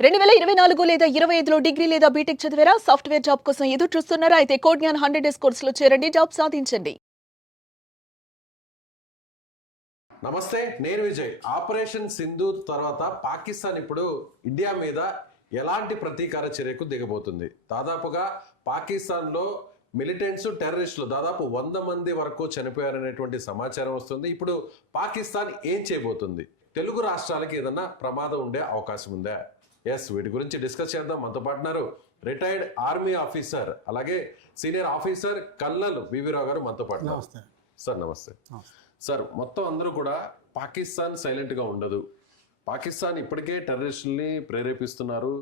2024 లేదా 25లో డిగ్రీ లేదా బీటెక్ చదివారా? సాఫ్ట్‌వేర్ జాబ్ కోసం ఎదురు చూస్తున్నారా? అయితే కోడ్ జ్ఞాన్ 100 డేస్ కోర్సులో చేరండి, జాబ్ సాధించండి. నమస్తే, నేను విజయ్. ఆపరేషన్ సింధూర్ తర్వాత పాకిస్తాన్ ఇప్పుడు ఇండియా మీద ఎలాంటి ప్రతీకార చర్యకు దిగబోతుంది? దాదాపుగా పాకిస్తాన్లో మిలిటెంట్స్, టెర్రరిస్టులు దాదాపు 100 మంది వరకు చనిపోయారనేటువంటి సమాచారం వస్తుంది. ఇప్పుడు పాకిస్తాన్ ఏం చేయబోతుంది? తెలుగు రాష్ట్రాలకి ఏదన్నా ప్రమాదం ఉండే అవకాశం ఉందా? వీటి గురించి డిస్కస్ చేద్దాం. మనతో పాటున్నారు రిటైర్డ్ ఆర్మీ ఆఫీసర్, అలాగే సీనియర్ ఆఫీసర్ కల్నల్ వివిరావు గారు మనతో పాటున్నారు. సార్ నమస్తే. సార్, మొత్తం అందరూ కూడా పాకిస్తాన్ సైలెంట్గా ఉండదు. పాకిస్తాన్ ఇప్పటికే టెర్రరిస్టుల్ని ప్రేరేపిస్తున్నారు,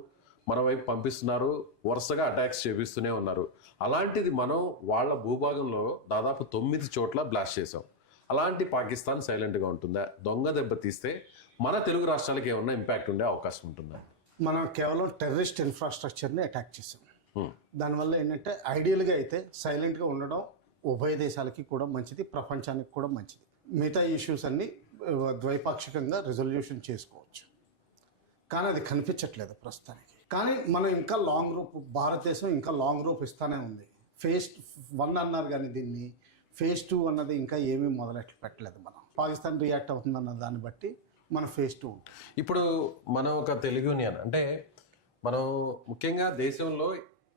మన వైపు పంపిస్తున్నారు, వరుసగా అటాక్స్ చేపిస్తూనే ఉన్నారు. అలాంటిది మనం వాళ్ళ భూభాగంలో దాదాపు 9 చోట్ల బ్లాస్ట్ చేసాం. అలాంటి పాకిస్తాన్ సైలెంట్గా ఉంటుందా? దొంగ దెబ్బ తీస్తే మన తెలుగు రాష్ట్రాలకి ఏమన్నా ఇంపాక్ట్ ఉండే అవకాశం ఉంటుందా? మనం కేవలం టెర్రరిస్ట్ ఇన్ఫ్రాస్ట్రక్చర్ని అటాక్ చేసాం. దానివల్ల ఏంటంటే ఐడియల్గా అయితే సైలెంట్గా ఉండడం ఉభయ దేశాలకి కూడా మంచిది, ప్రపంచానికి కూడా మంచిది. మిగతా ఇష్యూస్ అన్నీ ద్వైపాక్షికంగా రిజల్యూషన్ చేసుకోవచ్చు. కానీ అది కనిపించట్లేదు ప్రస్తుతానికి. కానీ మనం ఇంకా లాంగ్ రూప్, భారతదేశం ఇంకా లాంగ్ రూప్ ఇస్తానే ఉంది. ఫేజ్ 1 అన్నారు కానీ దీన్ని ఫేజ్ 2 అన్నది ఇంకా ఏమీ మొదలెట్లు పెట్టలేదు. మనం పాకిస్తాన్ రియాక్ట్ అవుతుందన్న దాన్ని బట్టి మన ఫేజ్ 2 ఉంటుంది. ఇప్పుడు మనం ఒక తెలుగు యూనియన్ అంటే మనం ముఖ్యంగా దేశంలో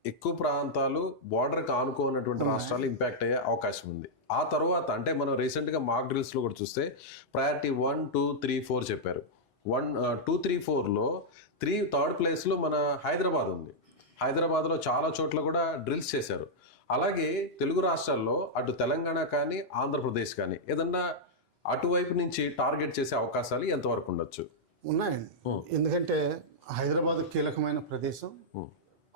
ఎక్కువ ప్రాంతాలు బార్డర్కి ఆనుకోనటువంటి రాష్ట్రాలు ఇంపాక్ట్ అయ్యే అవకాశం ఉంది. ఆ తర్వాత అంటే మనం రీసెంట్గా మాక్ డ్రిల్స్లో కూడా చూస్తే ప్రయారిటీ 1, 2, 3, 4 చెప్పారు. 1, 2, 3, 4లో థర్డ్ ప్లేస్లో మన హైదరాబాద్ ఉంది. హైదరాబాద్లో చాలా చోట్ల కూడా డ్రిల్స్ చేశారు. అలాగే తెలుగు రాష్ట్రాల్లో అటు తెలంగాణ కానీ ఆంధ్రప్రదేశ్ కానీ ఏదన్నా అటువైపు నుంచి టార్గెట్ చేసే అవకాశాలు ఎంతవరకు ఉండొచ్చు? ఉన్నాయండి. ఎందుకంటే హైదరాబాద్ కీలకమైన ప్రదేశం.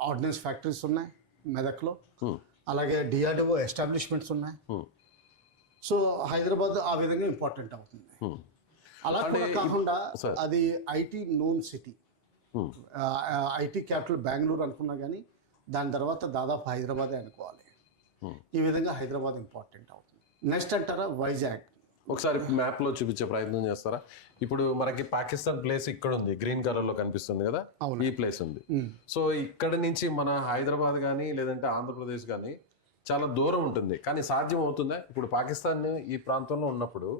ఆర్డినెన్స్ ఫ్యాక్టరీస్ ఉన్నాయి మెదక్లో, అలాగే డిఆర్డిఓ ఎస్టాబ్లిష్మెంట్స్ ఉన్నాయి. సో హైదరాబాద్ ఆ విధంగా ఇంపార్టెంట్ అవుతుంది. అలా కూడా కాకుండా అది IT known city, IT capital Bengaluru అనుకున్నా కానీ దాని తర్వాత దాదాపు హైదరాబాదే అనుకోవాలి. ఈ విధంగా హైదరాబాద్ ఇంపార్టెంట్ అవుతుంది. నెక్స్ట్ అంటారా వైజాగ్. ఒకసారి మ్యాప్లో చూపించే ప్రయత్నం చేస్తారా? ఇప్పుడు మనకి పాకిస్తాన్ ప్లేస్ ఇక్కడ ఉంది, గ్రీన్ కలర్లో కనిపిస్తుంది కదా, ఈ ప్లేస్ ఉంది. సో ఇక్కడ నుంచి మన హైదరాబాద్ కానీ లేదంటే ఆంధ్రప్రదేశ్ కానీ చాలా దూరం ఉంటుంది. కానీ సాధ్యం అవుతుందా? ఇప్పుడు పాకిస్తాన్ ఈ ప్రాంతంలో ఉన్నప్పుడు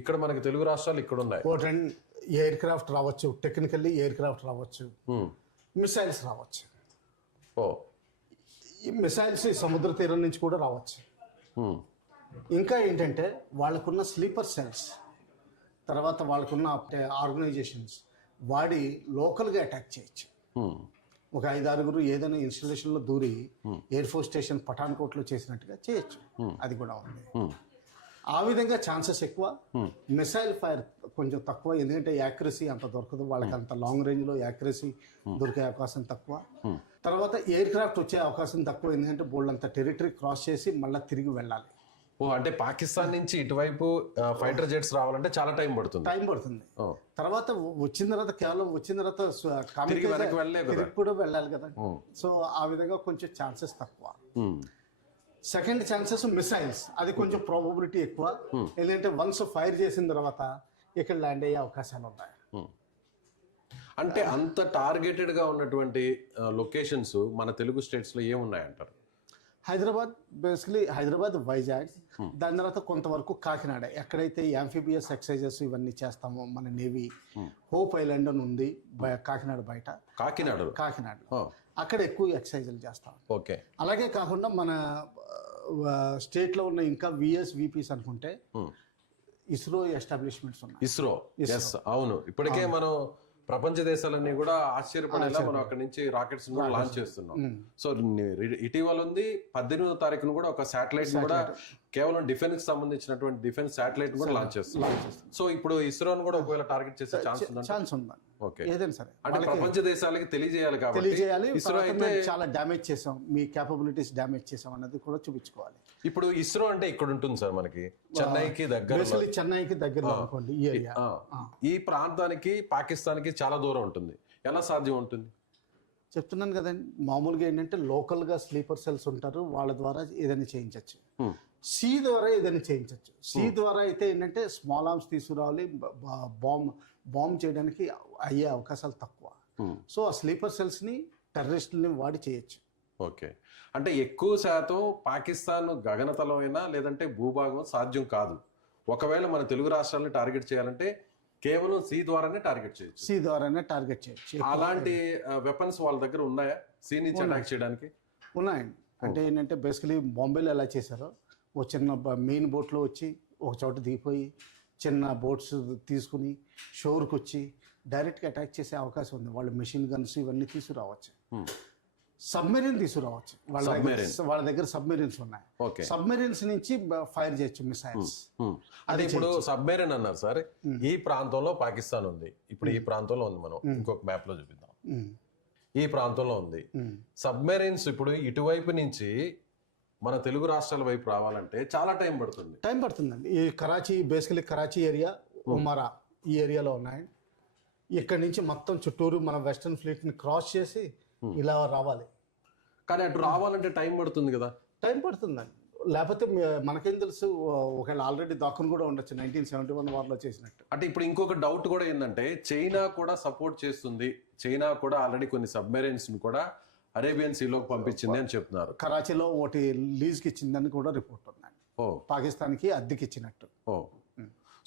ఇక్కడ మనకి తెలుగు రాష్ట్రాలు ఇక్కడ ఉన్నాయి. ఎయిర్ క్రాఫ్ట్ రావచ్చు, టెక్నికల్లీ ఎయిర్ క్రాఫ్ట్ రావచ్చు, మిసైల్స్ రావచ్చు. ఈ మిసైల్స్ సముద్ర తీరం నుంచి కూడా రావచ్చు. ఇంకా ఏంటంటే వాళ్ళకున్న స్లీపర్ సెల్స్, తర్వాత వాళ్ళకున్న ఆర్గనైజేషన్స్ వాడి లోకల్గా అటాక్ చేయొచ్చు. ఒక 5-6 ఏదైనా ఇన్స్టాలేషన్లో దూరి ఎయిర్ ఫోర్స్ స్టేషన్ పఠాన్కోట్లో చేసినట్టుగా చేయొచ్చు. అది కూడా ఉంది. ఆ విధంగా ఛాన్సెస్ ఎక్కువ. మిసైల్ ఫైర్ కొంచెం తక్కువ, ఎందుకంటే యాక్యురసీ అంత దొరకదు వాళ్ళకి. అంత లాంగ్ రేంజ్లో యాక్యురసీ దొరికే అవకాశం తక్కువ. తర్వాత ఎయిర్ క్రాఫ్ట్ వచ్చే అవకాశం తక్కువ, ఎందుకంటే బోల్డ్ అంత టెరిటరీ క్రాస్ చేసి మళ్ళీ తిరిగి వెళ్ళాలి. అంటే పాకిస్తాన్ నుంచి ఇటువైపు ఫైటర్ జెట్స్ రావాలంటే చాలా టైం పడుతుంది. తర్వాత వచ్చిన తర్వాత కేవలం వచ్చిన తర్వాత తిరిగి కూడా వెళ్ళాలి కదా. సో ఆ విధంగా కొంచెం ఛాన్సెస్ తక్కువ. సెకండ్ ఛాన్సెస్ మిసైల్స్, అది కొంచెం ప్రాబబిలిటీ ఎక్కువ. ఎందుకంటే వన్స్ ఫైర్ చేసిన తర్వాత ఇక్కడ ల్యాండ్ అయ్యే అవకాశాలు ఉన్నాయి. అంటే అంత టార్గెటెడ్ గా ఉన్నటువంటి లొకేషన్స్ మన తెలుగు స్టేట్స్ లో ఏమున్నాయంటారు? హైదరాబాద్, బేసికలీ హైదరాబాద్, వైజాగ్, దాని తర్వాత కొంతవరకు కాకినాడ. ఎక్కడైతే యాంఫిబియస్ ఎక్సర్సైజెస్ ఇవన్నీ చేస్తామో మన నేవీ, హోప్ ఐలాండ్ అని ఉంది కాకినాడ బయట, కాకినాడలో అక్కడ ఎక్కువ ఎక్సర్సైజులు చేస్తాం. ఓకే. అలాగే కాకుండా మన స్టేట్లో ఉన్న ఇంకా విఎస్విపిస్ అనుకుంటే ఇస్రో ఎస్టాబ్లిష్మెంట్స్ ఉన్నాయి. ఇస్రో, అవును. ఇప్పటికే మనం ప్రపంచ దేశాలన్నీ కూడా ఆశ్చర్యపడేలా మనం అక్కడి నుంచి రాకెట్స్ కూడా లాంచ్ చేస్తున్నాం. సో ఇటీవల ఉంది 18వ తారీఖున కూడా ఒక శాటిలైట్ కూడా కేవలం డిఫెన్స్ సంబంధించినటువంటి డిఫెన్స్ శాటిలైట్ కూడా లాంచ్ చేస్తున్నాం. సో ఇప్పుడు ఇస్రోను కూడా ఒకవేళ టార్గెట్ చేసే ఛాన్స్ ఉందా? ఓకే. ఏదైనా సరే అంటే ప్రపంచ దేశాలకి తెలియజేయాలి కాబట్టి ఇస్రో అయితే చాలా డ్యామేజ్ చేసాం, మీ కేపబిలిటీస్ డ్యామేజ్ చేసాం అన్నది కూడా చూపించుకోవాలి. ఇప్పుడు ఇస్రో అంటే ఇక్కడ ఉంటుంది సార్, మనకి చెన్నైకి దగ్గర అనుకోండి. ఈ ఏరియా, ఈ ప్రాంతానికి పాకిస్తాన్కి చాలా దూరం ఉంటుంది. ఎలా సాధ్యం ఉంటుంది? చెప్తున్నాను కదండి, మామూలుగా ఏంటంటే లోకల్గా స్లీపర్ సెల్స్ ఉంటారు, వాళ్ళ ద్వారా ఏదైనా చేయించవచ్చు. సీ ద్వారా ఏదైనా చేయించవచ్చు. సీ ద్వారా అయితే ఏంటంటే స్మాల్ ఆర్మ్స్ తీసుకురావాలి, బాంబ్ చేయడానికి అయ్యే అవకాశాలు తక్కువ. సో ఆ స్లీపర్ సెల్స్ని టెర్రరిస్టులని వాడి చేయొచ్చు. ఓకే, అంటే ఎక్కువ శాతం పాకిస్తాన్ గగనతలమైనా లేదంటే భూభాగం సాధ్యం కాదు. ఒకవేళ మన తెలుగు రాష్ట్రాలను టార్గెట్ చేయాలంటే కేవలం సీ ద్వారానే టార్గెట్ చేయొచ్చు. సీ ద్వారానే టార్గెట్ చేయొచ్చు. అలాంటి వెపన్స్ వాళ్ళ దగ్గర ఉన్నాయా సీ నుంచి అటాక్ చేయడానికి? ఉన్నాయండి. అంటే ఏంటంటే బేసికలీ బాంబేలో ఎలా చేశారో ఓ చిన్న మెయిన్ బోట్లో వచ్చి ఒక చోట దిగిపోయి చిన్న బోట్స్ తీసుకుని షోర్కి వచ్చి డైరెక్ట్గా అటాక్ చేసే అవకాశం ఉంది. వాళ్ళు మెషిన్ గన్స్ ఇవన్నీ తీసుకురావచ్చు. సబ్మెరీన్ తీసుకురావచ్చు. వాళ్ళ దగ్గర సబ్మెరీన్స్ ఉన్నాయి. సబ్మెరీన్స్ నుంచి ఫైర్ చేయొచ్చు మిసైల్స్. అదే ఇప్పుడు సబ్మెరీన్ అన్నారు సార్, ఈ ప్రాంతంలో పాకిస్తాన్ ఉంది, ఇప్పుడు ఈ ప్రాంతంలో ఉంది, మనం ఇంకొక మ్యాప్ లో చూపిద్దాం. ఈ ప్రాంతంలో ఉంది సబ్మెరీన్స్. ఇప్పుడు ఇటువైపు నుంచి మన తెలుగు రాష్ట్రాల వైపు రావాలంటే చాలా టైం పడుతుందండి. ఈ కరాచీ బేసికలీ కరాచీ ఏరియా, ఉమరా ఈ ఏరియాలో ఉన్నాయి. ఇక్కడ నుంచి మొత్తం చుట్టూరు మన వెస్టర్న్ ఫ్లీట్ ని క్రాస్ చేసి ఇలా రావాలి. కానీ అటు రావాలంటే టైం పడుతుంది కదా. టైం పడుతుందండి. లేకపోతే మనకేం తెలుసు, ఒకవేళ ఆల్రెడీ దాక్కుని కూడా ఉండొచ్చు 1971 వార్లో చేసినట్టు. అంటే ఇప్పుడు ఇంకొక డౌట్ కూడా ఏంటంటే చైనా కూడా సపోర్ట్ చేస్తుంది. చైనా కూడా ఆల్రెడీ కొన్ని సబ్మెరైన్స్ ని కూడా అరేబియన్ సీలోకి పంపించింది అని చెప్తున్నారు. కరాచీలో ఒకటి లీజ్కి ఇచ్చిందని కూడా రిపోర్ట్ ఉందండి. పాకిస్తాన్కి అద్దెకి ఇచ్చినట్టు.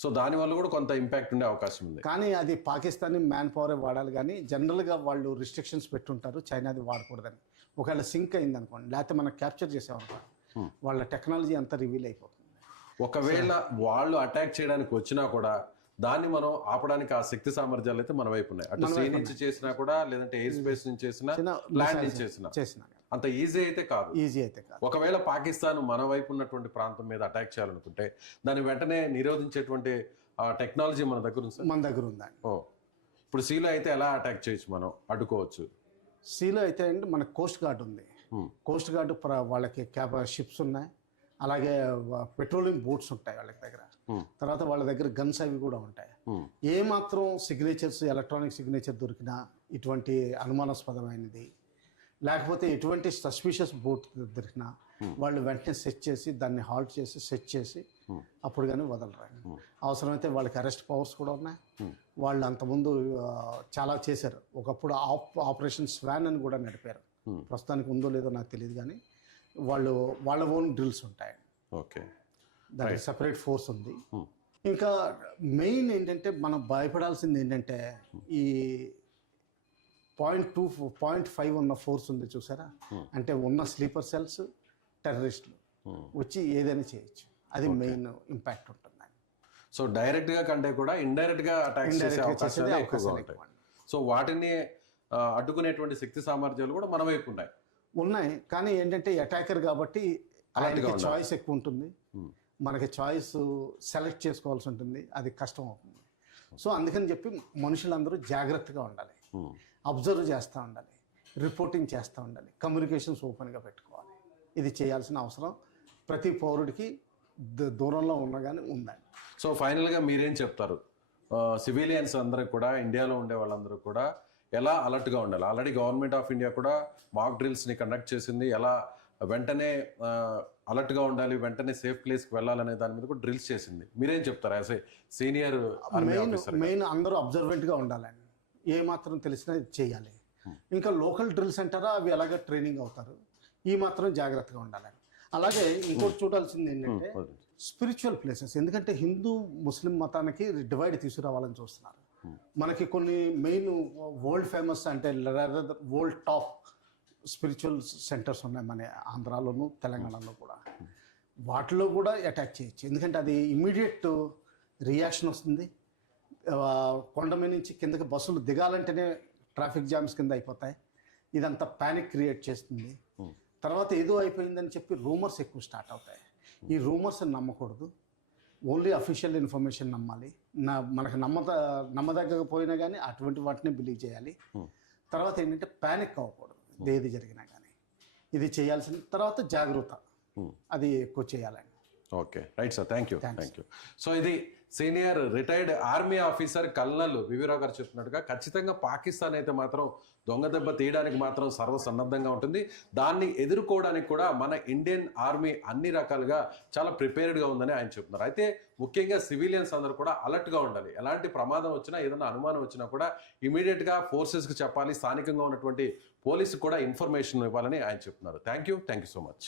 సో దాని వల్ల కూడా కొంత ఇంపాక్ట్ ఉండే అవకాశం ఉంది. కానీ అది పాకిస్తానీ మ్యాన్ పవరే వాడాలి, కానీ జనరల్గా వాళ్ళు రిస్ట్రిక్షన్స్ పెట్టుంటారు చైనాది వాడకూడదని. ఒకవేళ సింక్ అయింది అనుకోండి, లేకపోతే మనం క్యాప్చర్ చేసేవారు, వాళ్ళ టెక్నాలజీ అంతా రివీల్ అయిపోతుంది. ఒకవేళ వాళ్ళు అటాక్ చేయడానికి వచ్చినా కూడా దాన్ని మనం ఆపడానికి ఆ శక్తి సామర్థ్యాలు అయితే మన వైపు ఉన్నాయి. అటు సీ నుంచి చేసినా కూడా, లేదంటే ఎయిర్ స్పేస్ నుంచి చేసినా, ల్యాండ్ నుంచి చేసినా అంత ఈజీ అయితే కాదు. ఒకవేళ పాకిస్తాన్ మన వైపు ఉన్నటువంటి ప్రాంతం మీద అటాక్ చేయాలనుకుంటే దాన్ని వెంటనే నిరోధించేటువంటి టెక్నాలజీ మన దగ్గర ఉందండి. ఇప్పుడు సీలో అయితే ఎలా అటాక్ చేయొచ్చు, మనం అడ్డుకోవచ్చు? సీలో అయితే అండి మనకు కోస్ట్ గార్డ్ ఉంది. కోస్ట్ గార్డ్ వాళ్ళకి షిప్స్ ఉన్నాయి, అలాగే పెట్రోలింగ్ బోట్స్ ఉంటాయి వాళ్ళ దగ్గర. తర్వాత వాళ్ళ దగ్గర గన్స్ అవి కూడా ఉంటాయి. ఏ మాత్రం సిగ్నేచర్స్, ఎలక్ట్రానిక్ సిగ్నేచర్ దొరికినా, ఇటువంటి అనుమానాస్పదమైనది లేకపోతే ఎటువంటి సస్పిషియస్ బోట్ దొరికినా వాళ్ళు వెంటనే సెట్ చేసి దాన్ని హాల్ట్ చేసి సెట్ చేసి అప్పుడు కానీ వదలరు. అవసరమైతే వాళ్ళకి అరెస్ట్ పవర్స్ కూడా ఉన్నాయి. వాళ్ళు అంతకుముందు చాలా చేశారు. ఒకప్పుడు ఆపరేషన్ స్వాన్ అని కూడా నడిపారు. ప్రస్తుతానికి ఉందో లేదో నాకు తెలియదు, కానీ వాళ్ళ ఓన్ డ్రిల్స్ ఉంటాయి. దానికి సపరేట్ ఫోర్స్ ఉంది. ఇంకా మెయిన్ ఏంటంటే మనం భయపడాల్సింది ఏంటంటే ఈ 0.5 ఉన్న ఫోర్స్ ఉంది చూసారా, అంటే ఉన్న స్లీపర్ సెల్స్ టెర్రరిస్టులు వచ్చి ఏదైనా చేయొచ్చు. అది మెయిన్ ఇంపాక్ట్ ఉంటుంది. సో డైరెక్ట్ గా కంటే కూడా ఇండైరెక్ట్ గా అటాక్ చేసే అవకాశాలు ఎక్కువగా ఉంటాయి. సో వాటిని అడ్డుకునేటువంటి శక్తి సామర్థ్యాలు కూడా మన వైపు ఉన్నాయి. కానీ ఏంటంటే అటాకర్ కాబట్టి చాయిస్ ఎక్కువ ఉంటుంది. మనకి చాయిస్ సెలెక్ట్ చేసుకోవాల్సి ఉంటుంది, అది కష్టం అవుతుంది. సో అందుకని చెప్పి మనుషులందరూ జాగ్రత్తగా ఉండాలి, అబ్జర్వ్ చేస్తూ ఉండాలి, రిపోర్టింగ్ చేస్తూ ఉండాలి, కమ్యూనికేషన్స్ ఓపెన్గా పెట్టుకోవాలి. ఇది చేయాల్సిన అవసరం ప్రతి పౌరుడికి దూరంలో ఉన్నా కానీ ఉందండి. సో ఫైనల్గా మీరేం చెప్తారు? సివిలియన్స్ అందరూ కూడా, ఇండియాలో ఉండే వాళ్ళందరూ కూడా ఎలా అలర్ట్గా ఉండాలి? ఆల్రెడీ గవర్నమెంట్ ఆఫ్ ఇండియా కూడా మాక్ డ్రిల్స్ని కండక్ట్ చేసింది. ఎలా వెంటనే అలర్ట్గా ఉండాలి, వెంటనే సేఫ్ ప్లేస్కి వెళ్ళాలనే దాని మీద కూడా డ్రిల్స్ చేసింది. మీరేం చెప్తారు as a senior army officer? Main అందరూ అబ్జర్వెంట్గా ఉండాలండి. ఏ మాత్రం తెలిసినా చేయాలి. ఇంకా లోకల్ డ్రిల్స్ అంటారా, అవి అలాగే ట్రైనింగ్ అవుతారు. ఈ మాత్రం జాగ్రత్తగా ఉండాలని. అలాగే ఇంకోటి చూడాల్సింది ఏంటంటే స్పిరిచువల్ ప్లేసెస్. ఎందుకంటే హిందూ ముస్లిం మతానికి డివైడ్ తీసుకురావాలని చూస్తున్నారు. మనకి కొన్ని మెయిన్ వరల్డ్ ఫేమస్ అంటే వరల్డ్ టాప్ స్పిరిచువల్ సెంటర్స్ ఉన్నాయి మన ఆంధ్రాలోను తెలంగాణలో కూడా. వాటిలో కూడా అటాక్ చేయొచ్చు. ఎందుకంటే అది ఇమ్మీడియట్ రియాక్షన్ వస్తుంది. కొండ మీద నుంచి కిందకి బస్సులు దిగాలంటేనే ట్రాఫిక్ జామ్స్ కింద అయిపోతాయి. ఇదంతా ప్యానిక్ క్రియేట్ చేస్తుంది. తర్వాత ఏదో అయిపోయిందని చెప్పి రూమర్స్ ఎక్కువ స్టార్ట్ అవుతాయి. ఈ రూమర్స్ నమ్మకూడదు. ఓన్లీ అఫీషియల్ ఇన్ఫర్మేషన్ నమ్మాలి. మనకు నమ్మదగ్గకపోయినా కానీ అటువంటి వాటిని బిలీవ్ చేయాలి. తర్వాత ఏంటంటే ప్యానిక్ అవ్వకూడదు ఏది జరిగినా కానీ. ఇది చేయాల్సిన తర్వాత జాగ్రత్త అది ఎక్కువ చేయాలండి. Okay right sir, thank you. So ఇది senior retired army officer colonel V V Rao గారు చెప్తున్నట్టుగా ఖచ్చితంగా పాకిస్తాన్ అయితే మాత్రం దొంగ దెబ్బ తీయడానికి మాత్రం సర్వసన్నద్ధంగా ఉంటుంది. దాన్ని ఎదుర్కోవడానికి కూడా మన ఇండియన్ ఆర్మీ అన్ని రకాలుగా చాలా ప్రిపేర్డ్గా ఉందని ఆయన చెప్తున్నారు. అయితే ముఖ్యంగా సివిలియన్స్ అందరూ కూడా అలర్ట్గా ఉండాలి. ఎలాంటి ప్రమాదం వచ్చినా, ఏదైనా అనుమానం వచ్చినా కూడా ఇమీడియట్గా ఫోర్సెస్కి చెప్పాలి. స్థానికంగా ఉన్నటువంటి పోలీసుకు కూడా ఇన్ఫర్మేషన్ ఇవ్వాలని ఆయన చెప్తున్నారు. Thank you so much.